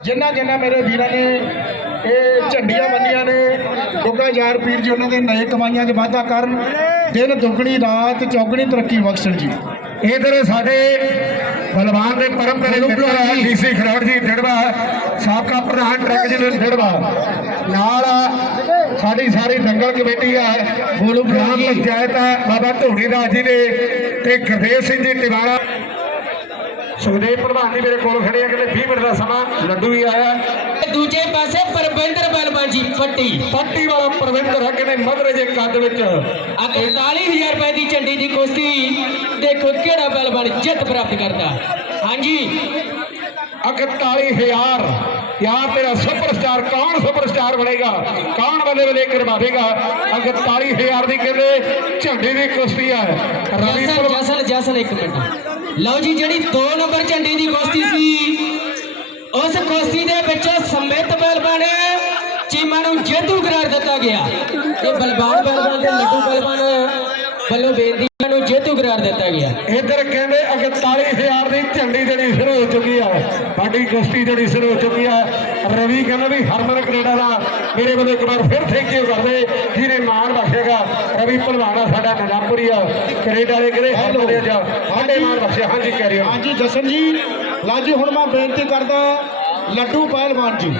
ਜਿੰਨਾ ਜਿੰਨਾ ਮੇਰੇ ਵੀਰਾਂ ਨੇ ਇਹ ਝੰਡੀਆਂ ਬੰਨੀਆਂ ਨੇ ਗੁੱਗਾ ਯਾਰ ਪੀਰ ਜੀ ਉਹਨਾਂ ਦੇ ਨਏ ਕਮਾਈਆਂ 'ਚ ਵਾਧਾ ਕਰਨ ਦਿਨ ਦੁੱਗਣੀ ਰਾਤ ਚੌਗਣੀ ਤਰੱਕੀ ਬਖਸ਼ਣ ਜੀ। ਇਧਰ ਸਾਡੇ ਬਲਵਾਨ ਦੇ ਪਰਮ ਪਿਆਰੇ ਮਿੱਤਰ ਡੀਸੀ ਖਰੋੜ ਜੀ ਡੜਵਾ ਸਾਬਕਾ ਪ੍ਰਧਾਨ ਟਰੱਕ ਜ਼ਿਲ੍ਹੇ ਡੜਵਾ। ਨਾਲ ਸਾਡੀ ਸਾਰੀ ਦੰਗਲ ਕਮੇਟੀ ਆ ਗੋਲੂ ਗ੍ਰਾਮ ਪੰਚਾਇਤ ਆ ਬਾਬਾ ਢੋਣੀ ਦਾਸ ਜੀ ਨੇ ਤੇ ਗੁਰਦੇਵ ਸਿੰਘ ਜੀ ਟਿਵਾਣਾ। ਸੁਖਦੇਵ ਪ੍ਰਧਾਨ ਜੀ ਮੇਰੇ ਕੋਲ ਖੜੇ ਆ ਕਹਿੰਦੇ 20 ਮਿੰਟ ਦਾ ਸਮਾਂ ਲੱਡੂ ਵੀ ਆਇਆ। ਦੂਜੇ ਪਾਸੇ ਪਰਵਿੰਦਰ ਬਲਵਾਨ ਜੀ ਪੱਟੀ। ਪੱਟੀ ਵਾਲਾ ਪ੍ਰਵਿੰਦਰ ਹੈ ਕਹਿੰਦੇ ਮਧਰੇ ਜੇ ਕੱਦ ਵਿੱਚ। ਆ 41000 ਰੁਪਏ ਦੀ ਝੰਡੀ ਦੀ ਕੁਸ਼ਤੀ ਦੇਖੋ ਕਿਹੜਾ ਬਲਵਾਨ ਜਿੱਤ ਪ੍ਰਾਪਤ ਕਰਦਾ। ਹਾਂਜੀ। 41000 ਯਾਰ ਤੇਰਾ ਸੁਪਰਸਟਾਰ ਕੌਣ ਸੁਪਰਸਟਾਰ ਬਣੇਗਾ? ਕੌਣ ਬੱਲੇ ਬੱਲੇ ਕਰਵਾਵੇਗਾ? 41000 ਦੀ ਕਹਿੰਦੇ ਝੰਡੀ ਦੀ ਕੁਸ਼ਤੀ ਹੈ। ਰਵੀ ਜਸਨ ਜਸਨ ਇੱਕ ਮਿੰਟ। ਲਓ ਜੀ, ਜਿਹੜੀ 2 ਨੰਬਰ ਝੰਡੀ ਦੀ ਕੁਸ਼ਤੀ ਸੀ, ਉਸ ਕੁਸ਼ਤੀ ਦੇ ਵਿੱਚ ਸਮਿਤ ਬਲਵਾਨ ਚੀਮਾ ਨੂੰ ਜੇਤੂ ਕਰਾਰ ਦਿੱਤਾ ਗਿਆ। ਤੇ ਬਲਵਾਨ ਬਲਵਾਨ ਤੇ ਲੱਡੂ ਬਲਵਾਨ ਵੱਲੋਂ ਬੇਨਤੀ ਨੂੰ ਜੇਤੂ ਕਰਾਰ ਦਿੱਤਾ ਗਿਆ। ਇੱਧਰ ਕਹਿੰਦੇ 41000 ਦੀ ਝੰਡੀ ਜਿਹੜੀ ਸ਼ੁਰੂ ਹੋ ਚੁੱਕੀ ਆ। ਸਾਡੀ ਕੁਸ਼ਤੀ ਜਿਹੜੀ ਸ਼ੁਰੂ ਹੋ ਚੁੱਕੀ ਆ ਰਵੀ ਕਹਿੰਦਾ ਵੀ ਹਰਮਨ ਕੈਨੇਡਾ ਦਾ ਮੇਰੇ ਵੱਲੋਂ ਇੱਕ ਵਾਰ ਫਿਰ ਥੈਂਕ ਯੂ ਕਰਦੇ ਜਿਹਨੇ ਮਾਣ ਬਖਸ਼ੇਗਾ ਰਵੀ ਭਲਵਾਨਾ ਸਾਡਾ ਨਜ਼ਾਮਪੁਰੀ ਆ ਕੈਨੇਡਾ ਵਾਲੇ ਕਹਿੰਦੇ ਹਰਮਨ ਦੇ ਜਾ ਸਾਡੇ ਮਾਣ ਬਖਸ਼ਿਆ। ਹਾਂਜੀ ਕਹਿ ਰਹੇ ਹੋ ਹਾਂਜੀ ਜਸਨ ਜੀ ਲਓ ਜੀ ਹੁਣ ਮੈਂ ਬੇਨਤੀ ਕਰਦਾ ਲੱਡੂ ਪਹਿਲਵਾਨ ਜੀ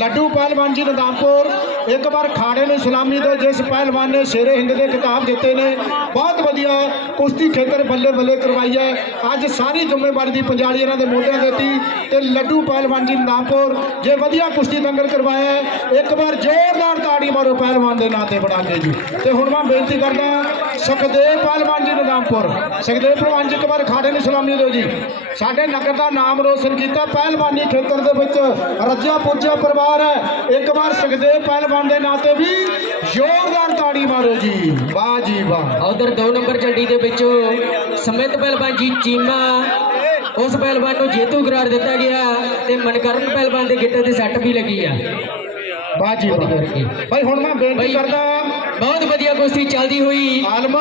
ਲੱਡੂ ਪਹਿਲਵਾਨ ਜੀ ਨਦਾਮਪੁਰ ਇੱਕ ਵਾਰ ਖਾੜੇ ਨੂੰ ਸਲਾਮੀ ਦਿਓ ਜਿਸ ਪਹਿਲਵਾਨ ਨੇ ਸ਼ੇਰੇ ਹਿੰਦ ਦੇ ਖਿਤਾਬ ਦਿੱਤੇ ਨੇ, ਬਹੁਤ ਵਧੀਆ ਕੁਸ਼ਤੀ ਖੇਤਰ ਬੱਲੇ ਬੱਲੇ ਕਰਵਾਈ ਹੈ। ਅੱਜ ਸਾਰੀ ਜ਼ਿੰਮੇਵਾਰੀ ਦੀ ਪੰਜਾਲੀ ਇਹਨਾਂ ਦੇ ਮੋਢਿਆਂ ਦੇ ਦਿੱਤੀ ਤੇ ਲੱਡੂ ਪਹਿਲਵਾਨ ਜੀ ਨਦਾਮਪੁਰ ਜੇ ਵਧੀਆ ਕੁਸ਼ਤੀ ਦੰਗਲ ਕਰਵਾਇਆ ਇੱਕ ਵਾਰ ਜ਼ੋਰਦਾਰ ਤਾੜੀ ਮਾਰੋ ਪਹਿਲਵਾਨ ਦੇ ਨਾਂ ਤੇ ਬਣਾ ਕੇ ਜੀ। ਤੇ ਹੁਣ ਮੈਂ ਬੇਨਤੀ ਕਰਦਾ ਸੁਖਦੇਵ ਪਹਿਲਵਾਨ ਜੀ ਨਦਾਮਪੁਰ ਸੁਖਦੇਵ ਪਹਿਲਵਾਨ ਜੀ, ਇੱਕ ਵਾਰ ਖਾੜੇ ਨੂੰ ਸਲਾਮੀ ਦਿਓ ਜੀ। ਸਾਡੇ ਨਗਰ ਦਾ ਨਾਮ ਰੋਸ਼ਨ ਕੀਤਾ, ਪਹਿਲਵਾਨੀ ਖੇਤਰ ਦੇ ਵਿੱਚ ਰੱਜਿਆ ਪੁੱਜਿਆ ਪਰਿਵਾਰ ਹੈ। ਇੱਕ ਵਾਰ ਸੁਖਦੇਵ ਪਹਿਲਵਾਨ ਦੇ ਨਾਂ ਤੇ ਵੀ ਜ਼ੋਰਦਾਰ ਤਾੜੀ ਮਾਰੋ ਜੀ। ਵਾਹ ਜੀ ਵਾਹ। ਉਧਰ 2 ਨੰਬਰ ਝੰਡੀ ਦੇ ਵਿੱਚੋਂ ਸਮਿਤ ਪਹਿਲਵਾਨ ਜੀ ਚੀਮਾ ਉਸ ਪਹਿਲਵਾਨ ਨੂੰ ਜੇਤੂ ਕਰਾਰ ਦਿੱਤਾ ਗਿਆ ਤੇ ਮਨਕਰਨ ਪਹਿਲਵਾਨ ਦੇ ਗਿੱਟੇ ਤੇ ਸੱਟ ਵੀ ਲੱਗੀ ਆ। ਵਾਹ ਜੀ ਵਾਹ। ਭਾਈ ਹੁਣ ਮੈਂ ਬੇਨਤੀ ਕਰਦਾ ਬਹੁਤ ਵਧੀਆ ਕੁਸ਼ਤੀ ਚੱਲਦੀ ਹੋਈ। ਆਲਮ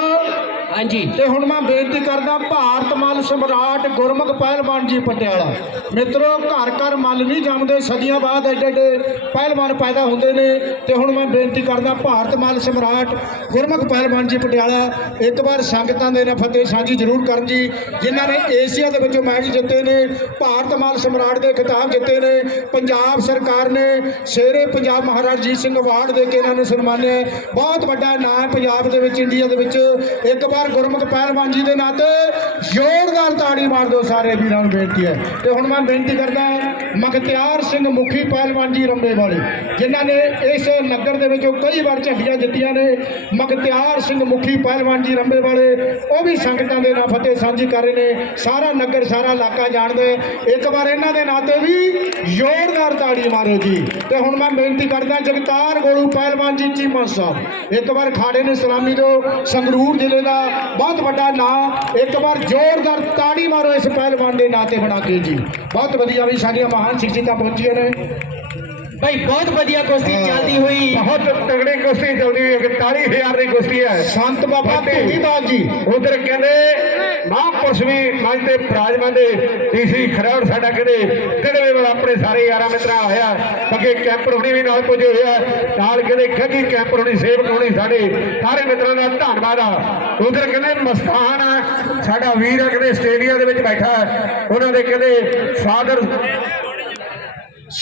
ਹਾਂਜੀ। ਤੇ ਹੁਣ ਮੈਂ ਬੇਨਤੀ ਕਰਦਾ, ਭਾਰਤ ਮੱਲ ਸਮਰਾਟ ਗੁਰਮੁਖ ਪਹਿਲਵਾਨ ਜੀ ਪਟਿਆਲਾ। ਮਿੱਤਰੋ, ਘਰ ਘਰ ਮੱਲ ਨਹੀਂ ਜੰਮਦੇ, ਸਦੀਆਂ ਬਾਅਦ ਐਡੇ ਐਡੇ ਪਹਿਲਵਾਨ ਪੈਦਾ ਹੁੰਦੇ ਨੇ। ਤੇ ਹੁਣ ਮੈਂ ਬੇਨਤੀ ਕਰਦਾ, ਭਾਰਤ ਮੱਲ ਸਮਰਾਟ ਗੁਰਮੁਖ ਪਹਿਲਵਾਨ ਜੀ ਪਟਿਆਲਾ, ਇੱਕ ਵਾਰ ਸੰਗਤਾਂ ਦੇ ਨਾਲ ਫਤਿਹ ਸਾਂਝੀ ਜ਼ਰੂਰ ਕਰਨ ਜੀ, ਜਿਨ੍ਹਾਂ ਨੇ ਏਸ਼ੀਆ ਦੇ ਵਿੱਚੋਂ ਮੈਚ ਜਿੱਤੇ ਨੇ, ਭਾਰਤ ਮੱਲ ਸਮਰਾਟ ਦੇ ਖਿਤਾਬ ਜਿੱਤੇ ਨੇ, ਪੰਜਾਬ ਸਰਕਾਰ ਨੇ ਸ਼ੇਰੇ ਪੰਜਾਬ ਮਹਾਰਾਜ ਜੀਤ ਸਿੰਘ ਅਵਾਰਡ ਦੇ ਕੇ ਇਹਨਾਂ ਨੂੰ ਸਨਮਾਨਿਆ। ਬਹੁਤ ਵੱਡਾ ਨਾਮ ਹੈ ਪੰਜਾਬ ਦੇ ਵਿੱਚ, ਇੰਡੀਆ ਦੇ ਵਿੱਚ। ਇੱਕ ਵਾਰ ਗੁਰਮੁਖ ਪਹਿਲਵਾਨ ਜੀ ਦੇ ਨਾਤੇ ਜ਼ੋਰਦਾਰ ਤਾੜੀ ਮਾਰ ਦਿਓ ਸਾਰੇ ਵੀਰਾਂ ਨੂੰ ਬੇਨਤੀ ਹੈ। ਤੇ ਹੁਣ ਮੈਂ ਬੇਨਤੀ ਕਰਦਾ ਮਗਤਿਆਰ ਸਿੰਘ ਮੁਖੀ ਪਹਿਲਵਾਨ ਜੀ ਰੰਬੇ ਵਾਲੇ ਜਿਨ੍ਹਾਂ ਨੇ ਇਸ ਨਗਰ ਦੇ ਵਿੱਚੋਂ ਕਈ ਵਾਰ ਝੰਡੀਆਂ ਜਿੱਤੀਆਂ ਨੇ, ਮਗਤਿਆਰ ਸਿੰਘ ਮੁਖੀ ਪਹਿਲਵਾਨ ਜੀ ਰੰਬੇ ਵਾਲੇ ਉਹ ਵੀ ਸੰਗਤਾਂ ਦੇ ਨਾਲ ਫਤਿਹ ਸਾਂਝੀ ਕਰ ਰਹੇ ਨੇ, ਸਾਰਾ ਨਗਰ, ਸਾਰਾ ਇਲਾਕਾ ਜਾਣਦਾ, ਇੱਕ ਵਾਰ ਇਹਨਾਂ ਦੇ ਨਾਂ ਤੇ ਵੀ ਜ਼ੋਰਦਾਰ ਤਾੜੀ ਮਾਰੋ ਜੀ। ਤੇ ਹੁਣ ਮੈਂ ਬੇਨਤੀ ਕਰਦਾ, ਜਗਤਾਰ ਗੋਲੂ ਪਹਿਲਵਾਨ ਜੀ, ਚੀਮਾ ਸਾਹਿਬ, ਇੱਕ ਵਾਰ ਖਾੜੇ ਨੂੰ ਸਲਾਮੀ ਦਿਓ, ਸੰਗਰੂਰ ਜ਼ਿਲ੍ਹੇ ਦਾ ਬਹੁਤ ਵੱਡਾ ਨਾਂ, ਇੱਕ ਵਾਰ ਜ਼ੋਰਦਾਰ ਤਾੜੀ ਮਾਰੋ ਇਸ ਪਹਿਲਵਾਨ ਦੇ ਨਾਂ ਤੇ ਬਣਾ ਕੇ ਜੀ। ਬਹੁਤ ਵਧੀਆ ਵੀ ਸਾਡੀਆਂ ਮਹਾਨ ਸ਼ਖਸੀਅਤਾਂ ਪਹੁੰਚੀਆਂ ਨੇ। ਭਾਈ ਬਹੁਤ ਵਧੀਆ ਕੁਸ਼ਤੀ ਚੱਲਦੀ ਹੋਈ। ਬਹੁਤ ਤਗੜੀ ਕੁਸ਼ਤੀ ਚੱਲਦੀ ਹੋਈ ਹੈ 41000 ਦੀ ਕੁਸ਼ਤੀ ਹੈ। ਸੰਤ ਬਾਬਾ ਧੂੜੀਦਾਸ ਜੀ। ਉਧਰ ਕਹਿੰਦੇ ਮਹਾਂਪੁਰਸ਼ ਵੀ ਮੰਚ ਤੇ ਪ੍ਰਾਜਮਾਨ ਦੇ ਡੀਸੀ ਖਰੜ ਸਾਡਾ ਕਹਿੰਦੇ ਕਿਹੜੇ ਵੇਲੇ ਆਪਣੇ ਸਾਰੇ ਯਾਰਾਂ ਮਿੱਤਰਾਂ ਆਇਆ। ਅੱਗੇ ਕੈਂਪਰ ਹੋਣੀ ਵੀ ਨਾਲ ਪੁੱਜੇ ਹੋਇਆ ਨਾਲ ਕਹਿੰਦੇ ਖੱਗੀ ਕੈਂਪਰ ਹੋਣੀ ਸੇਵਕ ਹੋਣੀ ਸਾਡੇ ਸਾਰੇ ਮਿੱਤਰਾਂ ਦਾ ਧੰਨਵਾਦ ਆ। ਉਧਰ ਕਹਿੰਦੇ ਮਸਤਾਨ ਸਾਡਾ ਵੀਰ ਕਹਿੰਦੇ ਆਸਟ੍ਰੇਲੀਆ ਦੇ ਵਿੱਚ ਬੈਠਾ। ਉਹਨਾਂ ਦੇ ਕਹਿੰਦੇ ਫਾਦਰ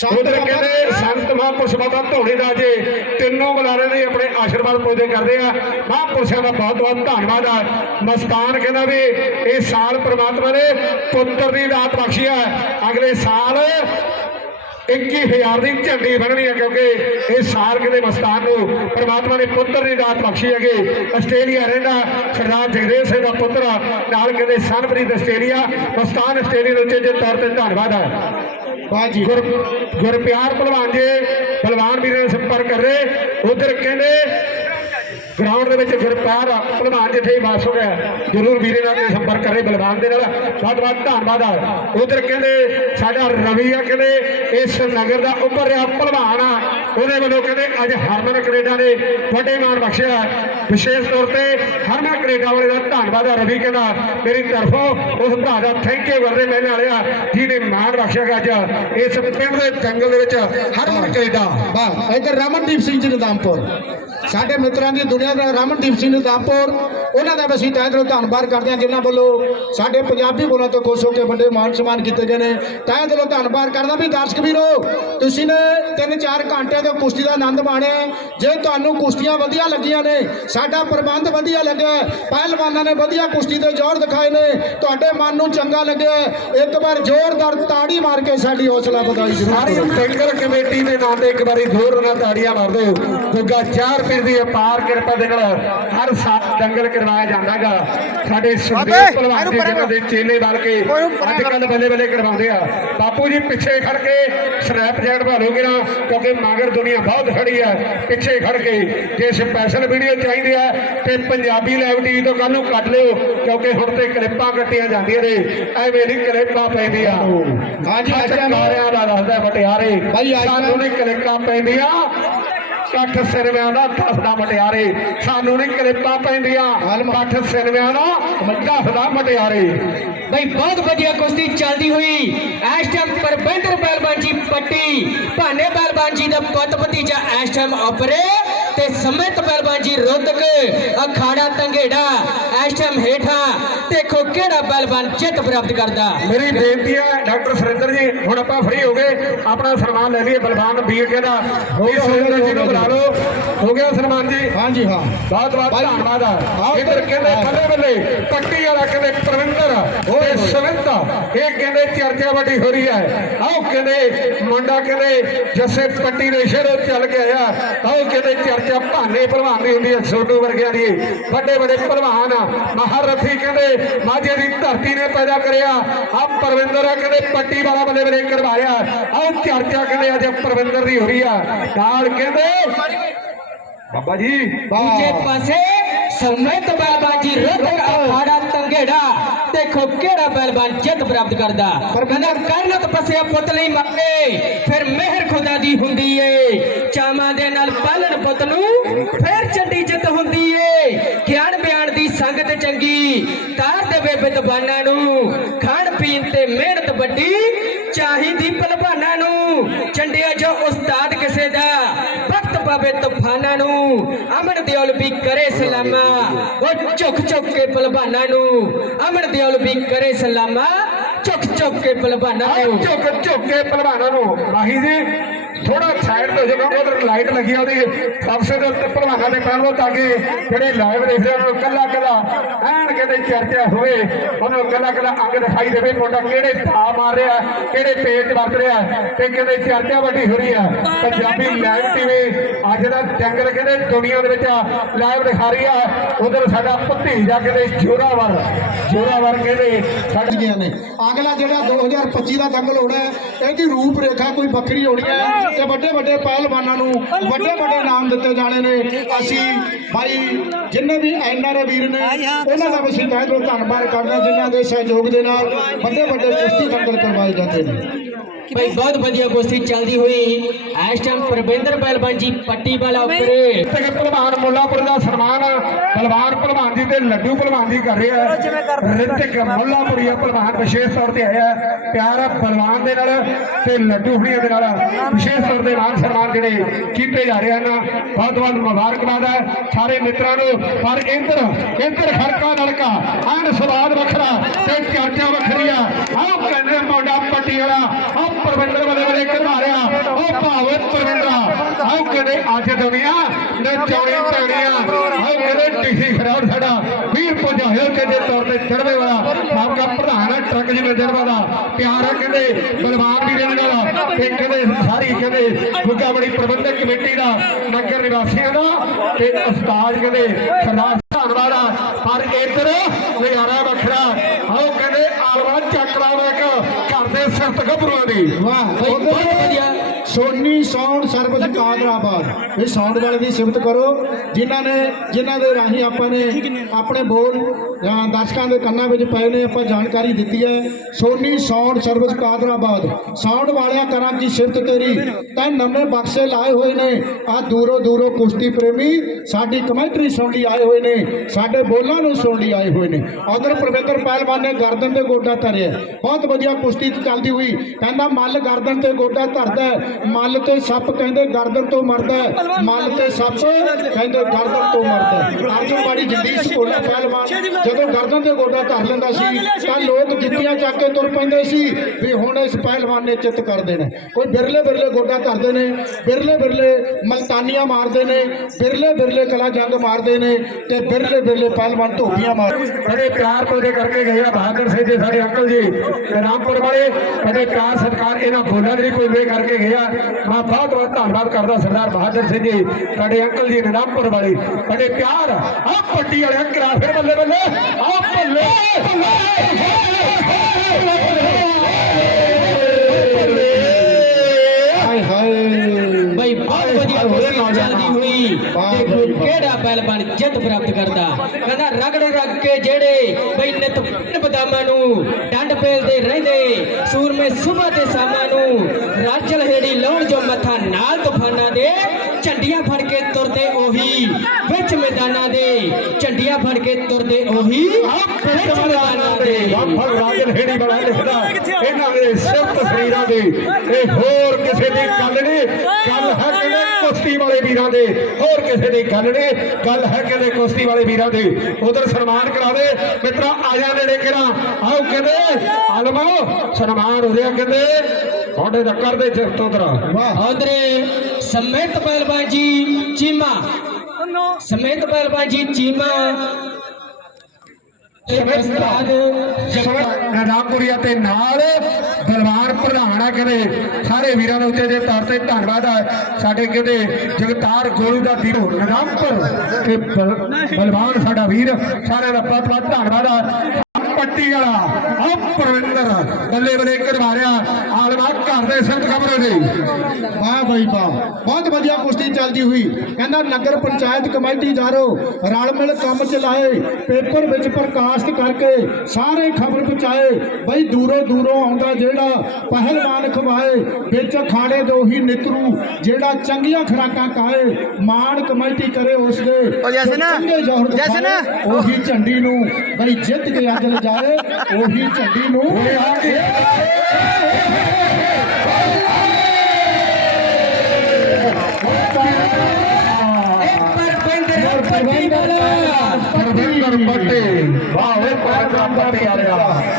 ਉਧਰ ਕਹਿੰਦੇ ਸੰਤ ਮਹਾਂਪੁਰਸ਼ ਬਾਬਾ ਧੋਣੀ ਦਾ ਜੇ ਤਿੰਨੋਂ ਬੁਲਾਰੇ ਦੇ ਆਪਣੇ ਆਸ਼ੀਰਵਾਦ ਪੂਰੇ ਕਰਦੇ ਆ, ਮਹਾਂਪੁਰਸ਼ਾਂ ਦਾ ਬਹੁਤ ਬਹੁਤ ਧੰਨਵਾਦ ਆ। ਮਸਤਾਨ ਕਹਿੰਦਾ ਵੀ ਇਹ ਸਾਲ ਪ੍ਰਮਾਤਮਾ ਨੇ ਪੁੱਤਰ ਦੀ ਦਾਤ ਬਖਸ਼ੀ ਆ। ਅਗਲੇ ਸਾਲ 21000 ਦੀ ਝੰਡੀ ਬਣਨੀ ਹੈ ਕਿਉਂਕਿ ਇਹ ਸਾਲ ਕਹਿੰਦੇ ਮਸਤਾਨ ਨੂੰ ਪ੍ਰਮਾਤਮਾ ਨੇ ਪੁੱਤਰ ਦੀ ਦਾਤ ਬਖਸ਼ੀ ਹੈਗੇ। ਆਸਟ੍ਰੇਲੀਆ ਰਹਿੰਦਾ, ਸਰਦਾਰ ਜਗਦੇਵ ਸਿੰਘ ਦਾ ਪੁੱਤਰ ਨਾਲ ਕਹਿੰਦੇ ਸਨਪ੍ਰੀਤ ਆਸਟ੍ਰੇਲੀਆ ਮਸਤਾਨ ਆਸਟ੍ਰੇਲੀਆ ਦੇ ਉੱਚੇ ਤੌਰ ਤੇ ਧੰਨਵਾਦ ਹੈ ਵਾਹ ਜੀ ਗੁਰ ਗੁਰਪਿਆਰ ਭਲਵਾਨ ਜੀ ਭਲਵਾਨ ਵੀਰੇ ਨਾਲ ਸੰਪਰਕ ਕਰ ਰਹੇ। ਉਧਰ ਕਹਿੰਦੇ ਗਰਾਊਂਡ ਦੇ ਵਿੱਚ ਫਿਰ ਪੈਰ ਭਲਵਾਨ ਜਿੱਥੇ ਹੀ ਵਾਸ ਹੋ ਗਿਆ। ਜਰੂਰ ਵੀਰੇ ਨਾਲ ਸੰਪਰਕ ਕਰੇ ਬਲਵਾਨ ਦੇ ਨਾਲ। ਬਹੁਤ ਬਹੁਤ ਧੰਨਵਾਦ ਆ। ਉਧਰ ਕਹਿੰਦੇ, ਸਾਡਾ ਰਵੀ ਆ, ਕਹਿੰਦੇ, ਇਸ ਨਗਰ ਦਾ ਉੱਭਰ ਰਿਹਾ ਭਲਵਾਨ ਆ। ਉਹਦੇ ਵੱਲੋਂ ਕਹਿੰਦੇ, ਅੱਜ ਹਰਮਨ ਕੈਨੇਡਾ ਨੇ ਵੱਡੇ ਮਾਣ ਬਖਸ਼ਿਆ। ਵਿਸ਼ੇਸ਼ ਤੌਰ ਤੇ ਹਰਮਨ ਕੈਨੇਡਾ ਵਾਲੇ ਦਾ ਧੰਨਵਾਦ ਆ। ਰਵੀ ਕਹਿੰਦਾ, ਮੇਰੀ ਤਰਫੋਂ ਉਸ ਭਰਾ ਦਾ ਥੈਂਕ ਯੂ ਕਰਦੇ ਮੇਲੇ ਵਾਲਿਆ ਜਿਹਨੇ ਮਾਣ ਬਖਸ਼ਿਆ ਅੱਜ। ਇਸ ਪਿੰਡ ਦੇ ਜੰਗਲ ਦੇ ਵਿੱਚ ਹਰਮਨ ਕੈਨੇਡਾ। ਵਾਹ ਇੱਧਰ ਰਮਨਦੀਪ ਸਿੰਘ ਜੀ ਨਿਜ਼ਾਮਪੁਰ ਸਾਡੇ ਮਿੱਤਰਾਂ ਦੀ ਦੁਨੀਆ ਦਾ ਰਮਨਦੀਪ ਸਿੰਘ ਨਿਜ਼ਾਮਪੁਰ ਉਹਨਾਂ ਦਾ ਵੀ ਅਸੀਂ ਤਹਿ ਦਿਲੋਂ ਧੰਨਵਾਦ ਕਰਦੇ ਹਾਂ ਜਿਨ੍ਹਾਂ ਵੱਲੋਂ ਸਾਡੇ ਪੰਜਾਬੀ ਬੋਲਾਂ ਤੋਂ ਖੁਸ਼ ਹੋ ਕੇ ਵੱਡੇ ਮਾਨ ਸਨਮਾਨ ਕੀਤੇ ਗਏ ਨੇ। ਤਹਿ ਦਿਲੋਂ ਧੰਨਵਾਦ ਕਰਦਾ ਵੀ ਦਰਸ਼ਕ ਵੀਰੋ ਤੁਸੀਂ ਨੇ 3-4 ਘੰਟੇ ਦੇ ਕੁਸ਼ਤੀ ਦਾ ਆਨੰਦ ਮਾਣਿਆ ਜੇ ਤੁਹਾਨੂੰ ਕੁਸ਼ਤੀਆਂ ਵਧੀਆ ਲੱਗੀਆਂ ਨੇ ਸਾਡਾ ਪ੍ਰਬੰਧ ਵਧੀਆ ਲੱਗਿਆ ਪਹਿਲਵਾਨਾਂ ਨੇ ਵਧੀਆ ਕੁਸ਼ਤੀ ਦੇ ਜ਼ੋਰ ਦਿਖਾਏ ਨੇ। ਤੁਹਾਡੇ ਮਨ ਨੂੰ ਚੰਗਾ ਲੱਗਿਆ ਇੱਕ ਵਾਰ ਜ਼ੋਰਦਾਰ ਤਾੜੀ ਮਾਰ ਕੇ ਸਾਡੀ ਹੌਸਲਾ ਵਧਾਈ ਜ਼ਰੂਰ ਸਾਰੀ। ਟੈਂਕਰ ਕਮੇਟੀ ਦੇ ਨਾਂ ਤੇ ਇੱਕ ਵਾਰੀ ਜ਼ੋਰ ਨਾਲ ਤਾੜੀਆਂ ਮਾਰ ਦਿਓ। ਗੁੱਗਾ ਚਾਰ ਪੀਰ ਦੀ ਅਪਾਰ ਕਿਰਪਾ ਦੇ ਨਾਲ ਹਰ ਸਾਲ ਦੰਗਲ ਕਰਵਾਇਆ ਜਾਂਦਾਗਾ। ਸਾਡੇ ਸੁਖਦੇਵ ਭਲਵਾਨ ਜੀ ਜਿਹਨਾਂ ਦੇ ਚੇਲੇ ਬਣ ਕੇ ਅੱਜ ਕੱਲ ਬੱਲੇ ਬੱਲੇ ਕਰਵਾਉਂਦੇ ਆ। ਬਾਪੂ ਜੀ ਪਿੱਛੇ ਖੜ ਕੇ ਸਨੈਪਚੈਟ ਭਾਲੋਗੇ ਨਾ ਕਿਉਂਕਿ ਮਾਗਰ ਦੁਨੀਆ ਬਹੁਤ ਖੜੀ ਆ। ਪਿੱਛੇ ਖੜ ਕੇ ਜੇ ਸਪੈਸ਼ਲ ਵੀਡੀਓ ਚਾਹੀਦੀ ਆ ਤੇ ਪੰਜਾਬੀ ਲਾਈਵ ਟੀਵੀ ਤੋਂ ਕੱਲ ਨੂੰ ਕੱਢ ਲਿਓ ਕਿਉਂਕਿ ਹੁਣ ਤੇ ਕਲਿੱਪਾਂ ਕੱਟੀਆਂ ਜਾਂਦੀਆਂ ਨੇ। ਐਵੇਂ ਨਹੀਂ ਕਲਿੱਪਾਂ ਪੈਂਦੀਆਂ। ਹਾਂਜੀ, ਅੱਜ ਕਾਰਿਆਂ ਦਾ ਦੱਸਦਾ ਅੱਜ ਸਾਨੂੰ ਨਹੀਂ ਕਲਿੱਕਾਂ ਪੈਂਦੀਆਂ। ਕੱਠ ਸਿਰਵਿਆਂ ਦਾ ਦੱਸਦਾ ਮਟਿਆਰੇ। ਸਾਨੂੰ ਨਹੀਂ ਕਲਿੱਪਾਂ ਪੈਂਦੀਆਂ ਕੱਠ ਸਿਰਵਿਆਂ ਦਾ ਦੱਸਦਾ ਮਟਿਆਰੇ। ਬਈ ਬਹੁਤ ਵਧੀਆ ਕੁਸ਼ਤੀ ਚੱਲਦੀ ਹੋਈ। ਇਸ ਟਾਈਮ ਪਰਬੰਦਰ ਪਹਿਲਵਾਨ ਜੀ ਪੱਟੀ ਭਾਨੇ ਪਹਿਲਵਾਨ ਜੀ ਦਾ ਪੁੱਤ ਭਤੀਜਾ ਇਸ ਟਾਈਮ ਉਪਰੇ ਤੇ ਸਮੇਤ ਪਹਿਲਵਾਨ ਜੀ ਰੁੱਦਕ ਅਖਾੜਾ ਤੰਗੇੜਾ ਇਸ ਟਾਈਮ ਹੇਠਾਂ ਕਿਹੜਾ ਪਹਿਲਵਾਨ ਜਿੱਤ ਪ੍ਰਾਪਤ ਕਰਦਾ? ਮੇਰੀ ਬੇਨਤੀ ਹੈ ਡਾਕਟਰ ਸੁਰਿੰਦਰ ਜੀ ਹੁਣ ਆਪਾਂ ਫ੍ਰੀ ਹੋ ਗਏ। ਆਪਣਾ ਸਨਮਾਨ ਲੈ ਲਈਏ ਬਲਵਾਨ ਵੀਰ ਕਹਿੰਦਾ ਵੀ ਸੁਰਿੰਦਰ ਜੀ ਨੂੰ ਬੁਲਾ ਲਓ। ਹੋ ਗਿਆ ਸਨਮਾਨ ਜੀ? ਹਾਂਜੀ ਹਾਂ। ਬਹੁਤ ਬਹੁਤ ਧੰਨਵਾਦ ਆ। ਇੱਧਰ। ਕਹਿੰਦੇ ਬੱਲੇ ਬੱਲੇ ਪੱਟੀ ਵਾਲਾ ਕਹਿੰਦੇ ਪ੍ਰਵਿੰਦਰ ਤੇ ਸੁਰਿੰਦਰ ਇਹ ਕਹਿੰਦੇ ਚਰਚਾ ਵੱਡੀ ਹੋ ਰਹੀ ਹੈ। ਆਓ ਕਹਿੰਦੇ ਮੁੰਡਾ ਕਹਿੰਦੇ ਜੱਸੇ ਪੱਟੀ ਦੇ ਸ਼ਹਿਰੋਂ ਚੱਲ ਕੇ ਆਇਆ। ਆਓ ਕਹਿੰਦੇ ਚਰਚਾ ਭਾਨੇ ਭਲਵਾਨ ਦੀ ਹੁੰਦੀ ਹੈ ਛੋਟੂ ਵਰਗਿਆਂ ਦੀ। ਵੱਡੇ ਵੱਡੇ ਭਲਵਾਨ ਮਹਾਰਥੀ ਕਹਿੰਦੇ ਮਾਝੇ ਦੀ ਧਰਤੀ ਨੇ ਪੈਦਾ ਕਰਿਆ। ਆ ਪ੍ਰਵਿੰਦਰ ਆ ਕਹਿੰਦੇ ਪੱਟੀ ਵਾਲਾ ਬੱਲੇ ਬੱਲੇ ਕਰਵਾਇਆ। ਆਓ ਚਰਚਾ ਕਹਿੰਦੇ ਅੱਜ ਪ੍ਰਵਿੰਦਰ ਦੀ ਹੋ ਰਹੀ ਆ। ਨਾਲ ਕਹਿੰਦੇ ਬਾਬਾ ਜੀ ਦੂਜੇ ਪਾਸੇ ਸਮੇਤ ਪਹਿਲਵਾਨ ਜੀ ਰੁੱਦਕ ਅਖਾੜਾ ਤੰਗੇੜਾ ਦੇਖੋ ਕਿਹੜਾ ਪਹਿਲਵਾਨ ਜਿੱਤ ਪ੍ਰਾਪਤ ਕਰਦਾ। ਕਹਿੰਦਾ ਕਰਨ ਤਪੱਸਿਆ ਪੁੱਤ ਲਈ ਮਾਰੇ ਫਿਰ ਮਿਹਰ ਖੁਦਾ ਦੀ ਹੁੰਦੀ ਏ। ਚਾਵਾਂ ਦੇ ਨਾਲ ਪਾਲਣ ਪੁੱਤ ਨੂੰ ਫਿਰ ਚੰਡੀ ਜਿੱਤ ਹੁੰਦੀ ਏ ਗਿਆਨ ਬਿਆਨ ਦੀ ਸੰਗਤ ਚੰਗੀ ਤਾਰ ਦੇਵੇ ਵਿਦਵਾਨਾਂ ਨੂੰ, ਖਾਣ ਪੀਣ ਤੇ ਮਿਹਨਤ ਵੱਡੀ ਚਾਹੀਦੀ ਭਲਵਾਨਾਂ ਨੂੰ। ਚੰਡਿਆ ਜੋ ਉਸਤਾਦ ਕਿਸੇ ਦਾ ਵਕਤ ਪਾਵੇ ਤੂਫਾਨਾਂ ਨੂੰ, ਅਮਨ ਦਿਓਲ ਵੀ ਕਰੇ ਸਲਾਮਾ। ਉਹ ਝੁਕ ਝੁਕ ਕੇ ਭਲਵਾਨਾਂ ਨੂੰ, ਅਮਨ ਦਿਓਲ ਵੀ ਕਰੇ ਸਲਾਮਾ। ਝੁਕ ਝੁਕ ਕੇ ਭਲਵਾਨਾਂ ਆਹ ਨੂੰ। ਝੁਕ ਝੁਕ ਕੇ ਪਹਿਲਵਾਨਾਂ ਨੂੰ। ਮਾਹੀ ਜੀ ਥੋੜਾ ਸਾਈਡ ਤੇ ਜਦੋਂ ਉਧਰ ਲਾਈਟ ਲੱਗੀ ਉਹਦੀ ਫਰਸੇ ਦੇ ਉੱਤੇ ਪਹਿਲਵਾਨਾਂ ਦੇ ਪੈਣ ਤਾਂ ਕਿ ਜਿਹੜੇ ਲਾਈਵ ਦੇਖਦੇ ਉਹਨਾਂ ਨੂੰ ਕੱਲਾ ਕੱਲਾ ਐਨ ਕਹਿੰਦੇ ਚਰਚਾ ਹੋਵੇ, ਉਹਨਾਂ ਕੱਲਾ ਕੱਲਾ ਅੰਗ ਦਿਖਾਈ ਦੇਵੇ, ਮੁੰਡਾ ਕਿਹੜੇ ਥਾ ਮਾਰ ਰਿਹਾ, ਕਿਹੜੇ ਪੇਜ ਵਰਤ ਰਿਹਾ, ਤੇ ਕਹਿੰਦੇ ਚਰਚਾ ਵੱਡੀ ਹੋ ਰਹੀ ਆ। ਪੰਜਾਬੀ ਲਾਈਵ ਟੀਵੀ ਅੱਜ ਦਾ ਜੰਗਲ ਕਹਿੰਦੇ ਦੁਨੀਆ ਦੇ ਵਿੱਚ ਲਾਈਵ ਦਿਖਾ ਰਹੀ ਆ। ਉਧਰ ਸਾਡਾ ਭਤੀਜਾ ਕਹਿੰਦੇ ਜੋਰਾਵਰ ਜੋਰਾਵਰ ਕਹਿੰਦੇ ਸਾਡਾ ਗਈਆਂ ਨੇ ਅਗਲਾ ਜਿਹੜਾ 2025 ਦਾ ਜੰਗਲ ਹੋਣਾ ਹੈ, ਇਹਦੀ ਰੂਪ ਰੇਖਾ ਕੋਈ ਵੱਖਰੀ ਹੋਣੀ ਹੈ। ਤੇ ਵੱਡੇ ਵੱਡੇ ਪਹਿਲਵਾਨਾਂ ਨੂੰ ਵੱਡੇ ਵੱਡੇ ਨਾਮ ਦਿੱਤੇ ਜਾਣੇ ਨੇ। ਅਸੀਂ ਭਾਈ ਜਿੰਨੇ ਵੀ ਐਨਆਰਏ ਵੀਰ ਨੇ ਉਹਨਾਂ ਦਾ ਵੀ ਅਸੀਂ ਤਹਿ ਦਿਲੋਂ ਧੰਨਵਾਦ ਕਰਦੇ ਜਿਨ੍ਹਾਂ ਦੇ ਸਹਿਯੋਗ ਦੇ ਨਾਲ ਵੱਡੇ ਵੱਡੇ ਕੁਸ਼ਤੀ ਦੰਗਲ ਕਰਵਾਏ ਜਾਂਦੇ ਨੇ। ਭਾਈ ਬਹੁਤ ਵਧੀਆ ਕੁਸ਼ਤੀ ਚੱਲਦੀ ਹੋਈ। ਇਸ ਟਾਈਮ ਪ੍ਰਬੰਦਰ ਪਹਿਲਵਾਨ ਜੀ ਪੱਟੀ ਵਾਲਾ ਉਪਰੇ। ਤੇ ਭਲਵਾਨ ਮੁੱਲਾਪੁਰ ਦਾ ਸਨਮਾਨ ਭਲਵਾਨ ਭਲਵਾਨ ਜੀ ਤੇ ਲੱਡੂ ਭਲਵਾਨ ਜੀ ਕਰ ਰਿਹਾ। ਰਿਤਿਕ ਮੁੱਲਾਪੁਰੀਆ ਭਲਵਾਨ ਵਿਸ਼ੇਸ਼ ਤੌਰ ਤੇ ਆਇਆ। ਪਿਆਰ ਆ ਭਲਵਾਨ ਦੇ ਨਾਲ ਤੇ ਲੱਡੂ ਹੁਣੀਆਂ ਦੇ ਨਾਲ ਵਿਸ਼ੇਸ਼ ਤੌਰ ਤੇ ਮਾਨ ਸਨਮਾਨ ਜਿਹੜੇ ਕੀਤੇ ਜਾ ਰਹੇ ਹਨ। ਬਹੁਤ ਬਹੁਤ ਮੁਬਾਰਕਬਾਦ ਹੈ ਸਾਰੇ ਮਿੱਤਰਾਂ ਨੂੰ। ਪਰ ਇੱਧਰ ਇੱਧਰ ਖੜਕਾ ਨਲਕਾ ਐਨ ਸਵਾਦ ਵੱਖਰਾ ਤੇ ਚਰਚਾ ਵੱਖਰੀ ਆ। ਆਹ ਕਹਿੰਦੇ ਮੋਢਾ ਪੱਟੀ ਵਾਲਾ ਆਹ ਪਰਵਿੰਦਰ ਵਾਲੇ ਵਾਲੇ ਕਰਵਾ ਉਹ ਭਾਵੇਂ ਪਰਵਿੰਦਰਾ ਆਹ ਕਹਿੰਦੇ ਅੱਜ ਦੁਨੀਆ ਨਚਾਉਣੀ ਪੈਣੀ ਆ ਆਹ ਕਹਿੰਦੇ ਟੀਸੀ ਖਰਾਬ ਸਾਡਾ। ਵੀਰ ਪੁਜਾਹਿਓ ਕਹਿੰਦੇ ਤੌਰ ਤੇ ਚੜਵੇ ਵਾਲਾ। ਸਾਬਕਾ ਪ੍ਰਧਾਨ ਆ, ਟਰੱਕ ਜਿਵੇਂ ਦਰਵਾ ਦਾ ਪਿਆਰ ਆ ਕਹਿੰਦੇ, ਬਲਵਾਨ ਵੀਰੇ ਦੇ ਨਾਲ ਤੇ ਕਹਿੰਦੇ ਸਾਰੀ ਕਹਿੰਦੇ ਗੁੱਗਾ ਬੜੀ ਪ੍ਰਬੰਧਕ ਕਮੇਟੀ ਦਾ, ਨਗਰ ਨਿਵਾਸੀਆਂ ਦਾ ਤੇ ਉਸਤਾਦ ਕਹਿੰਦੇ, ਸਰਦਾਰ ਧੰਨਵਾਦ ਆ। ਪਰ ਇੱਧਰ ਨਜ਼ਾਰਾ ਵੱਖਰਾ ਆਓ ਕਹਿੰਦੇ ਆਲਵਾ ਸੋਨੀ ਸਾਊਂਡ ਸਰਵਿਸ ਕਾਦਰਾਬਾਦ। ਇਹ ਸਾਊਂਡ ਵਾਲੇ ਦੀ ਸਿਫਤ ਕਰੋ। ਜਿਨ੍ਹਾਂ ਨੇ ਜਿਨ੍ਹਾਂ ਦੇ ਰਾਹੀਂ ਆਪਾਂ ਨੇ ਆਪਣੇ ਬੋਲ ਜਾਂ ਦਰਸ਼ਕਾਂ ਦੇ ਕੰਨਾਂ ਵਿੱਚ ਪਏ ਨੇ ਆਪਾਂ ਜਾਣਕਾਰੀ ਦਿੱਤੀ ਹੈ। Soni sound service Kadrabad. Sound ਵਾਲਿਆਂ ਕਰਾਂ ਕੀ ਸਿਫਤ ਤੇਰੀ। ਤੈਂ ਨਵੇਂ ਬਕਸੇ ਲਾਏ ਹੋਏ ਨੇ। ਆ ਦੂਰੋਂ ਦੂਰੋਂ ਕੁਸ਼ਤੀ ਪ੍ਰੇਮੀ ਸਾਡੀ ਕਮੈਂਟਰੀ ਸੁਣ ਲਈ ਆਏ ਹੋਏ ਨੇ। ਸਾਡੇ ਬੋਲਾਂ ਨੂੰ ਸੁਣ ਲਈ ਆਏ ਹੋਏ ਨੇ। ਉਧਰ ਪ੍ਰਵੇਦਰ ਪਹਿਲਵਾਨ ਨੇ ਗਰਦਨ ਤੇ ਗੋਡਾ ਧਰਿਆ। ਬਹੁਤ ਵਧੀਆ ਕੁਸ਼ਤੀ ਚੱਲਦੀ ਹੋਈ। ਕਹਿੰਦਾ ਮੱਲ ਗਰਦਨ ਤੇ ਗੋਡਾ ਧਰਦਾ। ਮੱਲ ਤੇ ਸੱਪ ਕਹਿੰਦੇ ਗਰਦਨ ਤੋਂ ਮਰਦਾ ਹੈ। ਮੱਲ ਤੇ ਸੱਪ ਕਹਿੰਦੇ ਗਰਦਨ ਤੋਂ ਮਰਦਾ ਹੈ। ਅਰਜੁਨ ਬਾੜੀ ਜਗਦੀਸ਼ ਕੋਲਾ ਪਹਿਲਵਾਨ ਜਦੋਂ ਗਰਦਨ ਤੇ ਗੋਡਾ ਧਰ ਲੈਂਦਾ ਸੀ, ਤਾਂ ਲੋਕ ਜਿੱਤੀਆਂ ਚੱਕ ਕੇ ਤੁਰ ਪੈਂਦੇ ਸੀ ਵੀ ਹੁਣ ਇਸ ਪਹਿਲਵਾਨ ਨੇ ਚਿੱਤ ਕਰ ਦੇਣਾ ਕੋਈ ਬਿਰਲੇ ਬਿਰਲੇ ਗੋਡਾ ਧਰਦੇ ਨੇ, ਬਿਰਲੇ ਬਿਰਲੇ ਮਲਤਾਨੀਆਂ ਮਾਰਦੇ ਨੇ, ਬਿਰਲੇ ਬਿਰਲੇ ਕਲਾ ਜੰਗ ਮਾਰਦੇ ਨੇ ਤੇ ਬਿਰਲੇ ਬਿਰਲੇ ਪਹਿਲਵਾਨ ਧੋਬੀਆਂ ਮਾਰ ਬੜੇ ਪਿਆਰ ਪੂਰੇ ਕਰਕੇ ਗਏ ਆ ਬਹਾਦਰ ਸਿੰਘ ਜੀ ਸਾਡੇ ਅੰਕਲ ਜੀ ਰਾਮਪੁਰ ਵਾਲੇ, ਬੜੇ ਪਿਆਰ ਸਤਿਕਾਰ, ਇਹਨਾਂ ਬੋਲਾਂ ਦੀ ਕੋਈ ਵੇ ਕਰਕੇ ਗਿਆ ਮੈਂ ਬਹੁਤ ਬਹੁਤ ਧੰਨਵਾਦ ਕਰਦਾ ਸਰਦਾਰ ਬਹਾਦਰ ਸਿੰਘ ਜੀ ਸਾਡੇ ਅੰਕਲ ਜੀ ਨੇ ਰਾਮਪੁਰ ਵਾਲੇ ਬੜੇ ਪਿਆਰ ਆ ਪੱਟੀ ਵਾਲੇ ਕਰਾ ਫਿਰ ਬੱਲੇ ਬੱਲੇ ਆ ਬੱਲੇ। ਹਾਏ ਹਾਏ। ਬਈ ਬਹੁਤ ਵਧੀਆ ਕੁਸ਼ਤੀ ਚੱਲਦੀ ਹੋਈ। ਤੇ ਕਿਹੜਾ ਪਹਿਲਵਾਨ ਜਿੱਤ ਪ੍ਰਾਪਤ ਕਰਦਾ। ਕਹਿੰਦਾ ਰਗੜ ਰਗ ਕੇ ਜਿਹੜੇ ਬਈ ਨਿਤ ਬਦਾਮਾਂ ਨੂੰ ਡੰਡ ਪੇਲਦੇ ਰਹਿੰਦੇ ਸੂਰਮੇ ਸੁਬਹ ਤੇ ਸ਼ਾਮਾਂ ਨੂੰ ਰਾਜਲ ਹੇੜੀ ਲਾਉਣ ਜੋ ਮੱਥਾ ਨਾਲ ਤੂਫਾਨਾਂ ਦੇ ਝੰਡੀਆਂ ਫੜ ਕੇ ਤੁਰਦੇ ਉਹੀ ਵਿੱਚ ਮੈਦਾਨਾਂ ਦੇ ਝੰਡੀਆਂ ਫੜ ਕੇ ਤੁਰਦੇ ਉਹੀ ਵਿੱਚ ਮੈਦਾਨਾਂ ਦੇ। ਵਾਫਰ ਰਾਜਨ ਹੇੜੀ ਬੜਾ ਲਿਖਦਾ। ਇਹਨਾਂ ਦੇ ਸਿਫਤ ਸਰੀਰਾਂ ਦੇ। ਇਹ ਹੋਰ ਕਿਸੇ ਦੀ ਗੱਲ ਨਹੀਂ। ਗੱਲ ਹੈ ਕਿਤੇ ਕੁਸ਼ਤੀ ਵਾਲੇ ਵੀਰਾਂ ਦੇ? ਹੋਰ ਕਿਸੇ ਦੀ ਗੱਲ ਨਹੀਂ। ਗੱਲ ਹੈ ਕਿਤੇ ਕੁਸ਼ਤੀ ਵਾਲੇ ਵੀਰਾਂ ਦੇ? ਉਧਰ ਸਨਮਾਨ ਕਰਾ ਦੇ। ਮਿੱਤਰਾ ਆ ਜਾ ਨੇੜੇ ਕਿਰਾ ਆਓ ਕਹਿੰਦੇ? ਆਲਮੋ ਸਨਮਾਨ ਹੋ ਰਿਹਾ ਕਹਿੰਦੇ? ਤੁਹਾਡੇ ਦਾ ਕਰਦੇ ਚਿਰ ਤੋਂ ਤਰਾ ਵਾਹ। ਉਧਰੇ ਸਮੇਤ ਪਹਿਲਵਾਨ ਜੀ ਚੀਮਾ। ਸਮੇਤ ਪਹਿਲਵਾਨ ਜੀ ਚੀਮਾ। ਰਾਮਪੁਰੀਆ ਤੇ ਨਾਲ ਬਲਵਾਨ ਪ੍ਰਧਾਨ ਆ ਕਹਿੰਦੇ ਸਾਰੇ ਵੀਰਾਂ ਦੇ ਉੱਤੇ ਦੇ ਤੌਰ ਤੇ ਧੰਨਵਾਦ ਆ। ਸਾਡੇ ਕਹਿੰਦੇ ਜਗਤਾਰ ਗੋਲੂ ਦਾ ਦੀਪੋ ਰਾਮਪੁਰ ਤੇ ਬਲ- ਬਲਵਾਨ ਸਾਡਾ ਵੀਰ ਸਾਰਿਆਂ ਦਾ ਬਹੁਤ ਬਹੁਤ ਧੰਨਵਾਦ ਆ। ਪੱਟੀ ਵਾਲਾ ਆ ਪ੍ਰਵਿੰਦਰ ਬੱਲੇ ਬੱਲੇ ਕਰਵਾ ਰਿਹਾ ਆਲਮਾ ਘਰ ਦੇ ਸੰਤ ਖਬਰ ਦੇ। ਵਾਹ ਬਈ ਵਾਹ। ਬਹੁਤ ਵਧੀਆ ਕੁਸ਼ਤੀ ਚੱਲਦੀ ਹੋਈ। ਕਹਿੰਦਾ ਨਗਰ ਪੰਚਾਇਤ ਕਮੇਟੀ ਜਾਰੋ ਰਲ ਮਿਲ ਕੰਮ ਚਲਾਏ ਪੇਪਰ ਵਿੱਚ ਪ੍ਰਕਾਸ਼ਿਤ ਕਰਕੇ ਸਾਰੇ ਖਬਰ ਪਹੁੰਚਾਏ। ਬਈ ਦੂਰੋਂ ਦੂਰੋਂ ਆਉਂਦਾ ਜਿਹੜਾ ਪਹਿਲਵਾਨ ਖਵਾਏ ਵਿੱਚ ਖਾੜੇ ਦੇ ਉਹੀ ਨਿਤਰੂ ਜਿਹੜਾ ਚੰਗੀਆਂ ਖਰਾਕਾਂ ਕਾਏ ਮਾਣ ਕਮੇਟੀ ਕਰੇ ਉਸ ਦੇ ਉਹ ਜੈਸੇ ਨਾ, ਜੈਸੇ ਉਹੀ ਝੰਡੀ ਨੂੰ ਬਈ ਜਿੱਤ ਕੇ ਅੱਜ ਲਿਜਾਏ। ਉਹੀ ਝੰਡੀ ਨੂੰ ਵਾਲਾ। ਪ੍ਰਵਿੰਦਰ ਪੱਟੀ। ਵਾਹ ਵੇ ਪ੍ਰਵਿੰਦਰ ਪੱਟੀ ਆ ਰਿਹਾ